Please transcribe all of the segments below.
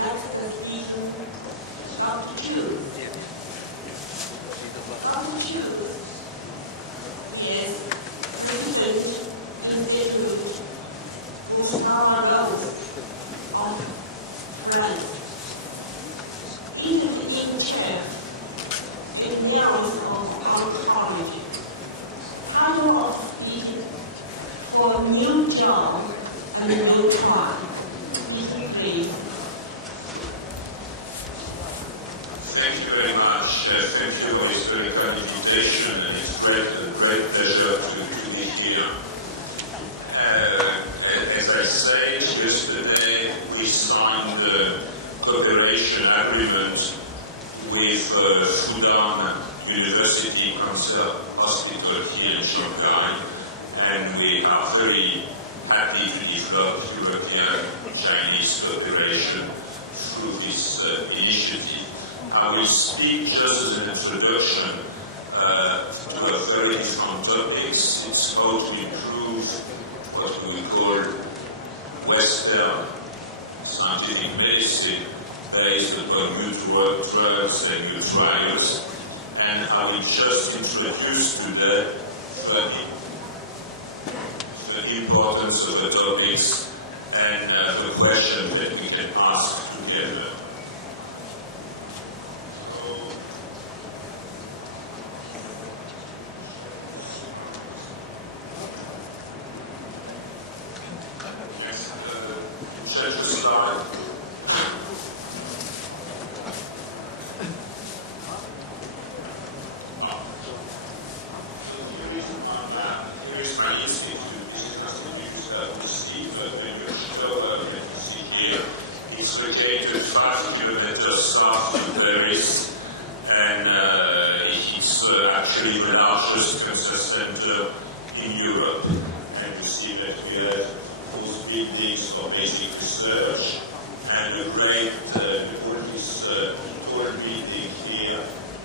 Like the season of June. From June, yes, President Indedu Gustavo Rose of France. Even in chair, in the hours of our college, I was needed for a new job and a new try. Mr. Please. Thank you very much. Thank you for this very kind invitation, and it's a great pleasure to be here. As I said yesterday, we signed the cooperation agreement with Fudan University Cancer Hospital here in Shanghai, and we are very happy to develop European-Chinese cooperation through this initiative. I will speak just as an introduction to a very different topics. It's how to improve what we call Western scientific medicine based upon new drugs and new trials. And I will just introduce today the importance of the topics and the question that we can ask together. It's located 5 kilometers south of Paris, and it's actually the largest cancer center in Europe. And you see that we have those buildings for basic research, and the great, all this whole building here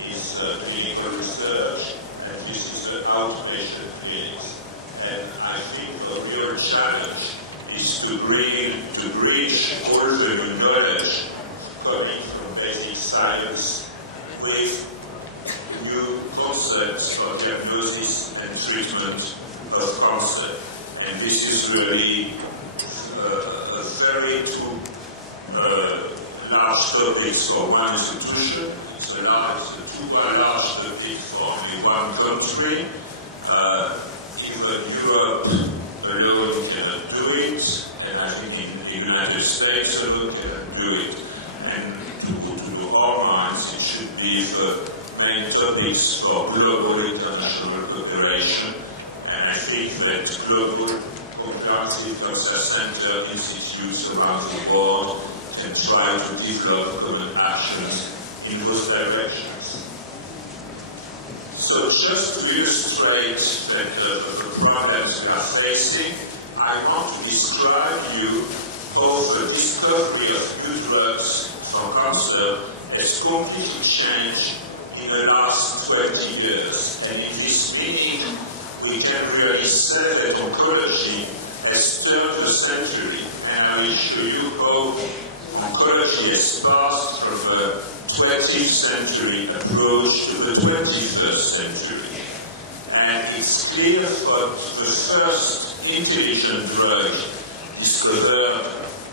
is clinical research, and this is the outpatient clinics. And I think the real challenge is to bridge all the new knowledge coming from basic science with new concepts for diagnosis and treatment of cancer. And this is really a very two large topics for one institution. It's a two large topics for only one country. Even Europe alone cannot do it, and I think in the United States alone cannot do it. And to our minds, it should be the main topics for global international cooperation. And I think that global comprehensive cancer center institutes around the world can try to develop common actions in those directions. So just to illustrate that the problems we are facing, I want to describe you how the discovery of new drugs for cancer has completely changed in the last 20 years. And in this meaning, we can really say that oncology has turned the century. And I will show you how oncology has passed from the 20th century approach to the 21st century. And it's clear that the first intelligent drug discovered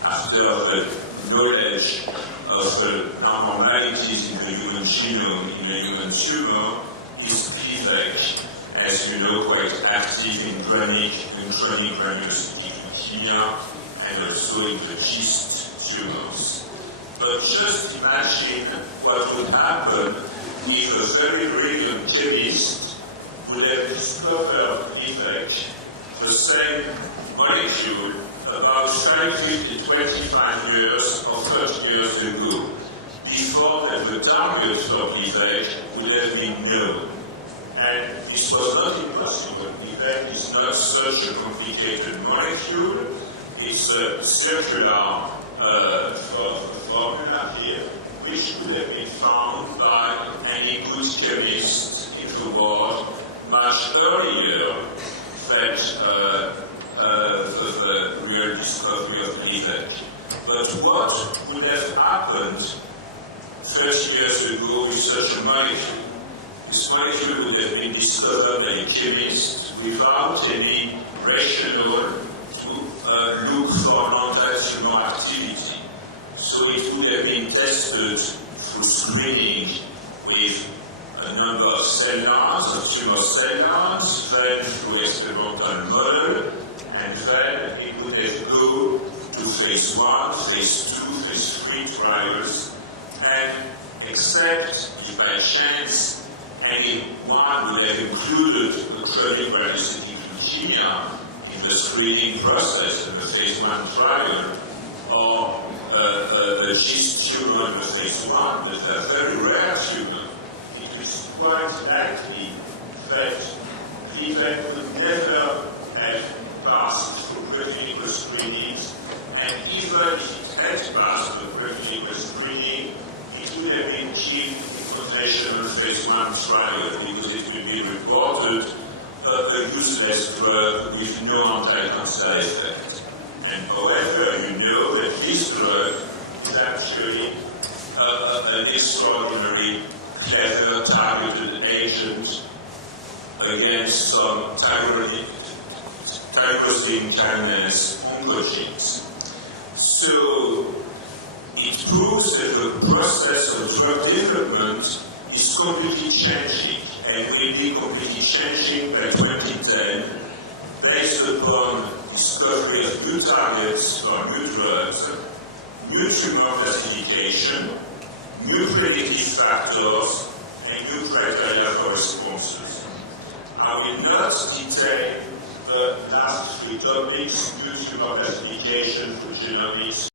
after the knowledge of the abnormalities in the human genome in a human tumor is PVEC, as you know, quite active in chronic granulocytic leukemia and also in the GIST tumors. But just imagine what would happen if a very brilliant chemist would have discovered PVEC, the same molecule, about 25 years or 30 years ago, before that the target for PVEC would have been known. And this was not impossible. PVEC is not such a complicated molecule. It's a circular formula here, which could have been found by any good chemist in the world much earlier than the real But what would have happened 30 years ago with such a molecule? This molecule would have been discovered by a chemist without any rationale to look for anti-tumor activity. So it would have been tested through screening with a number of cell lines, of tumor cell lines, then through experimental model, and then it would have go to phase 1, phase 2, phase 3 trials, and except if by chance anyone would have included a chronic granulocytic leukemia in the screening process in the phase 1 trial, or a GIST tumor in the phase 1, but a very rare tumor, it is quite likely that the event would never have passed through preclinical screenings, and even if it had passed through preclinical screening, it would have been killed in conventional phase 1 trial because it will be reported a useless drug with no anti-cancer effect. And however, you know that this drug is actually an extraordinary, clever, targeted agent against some tyrosine kinase oncogenes. So it proves that the process of drug development is completely changing and will be completely changing by 2010 based upon discovery of new targets for new drugs, new tumor classification, new predictive factors, and new criteria for responses. I will not detail the last three topics: new tumor classification for genomics,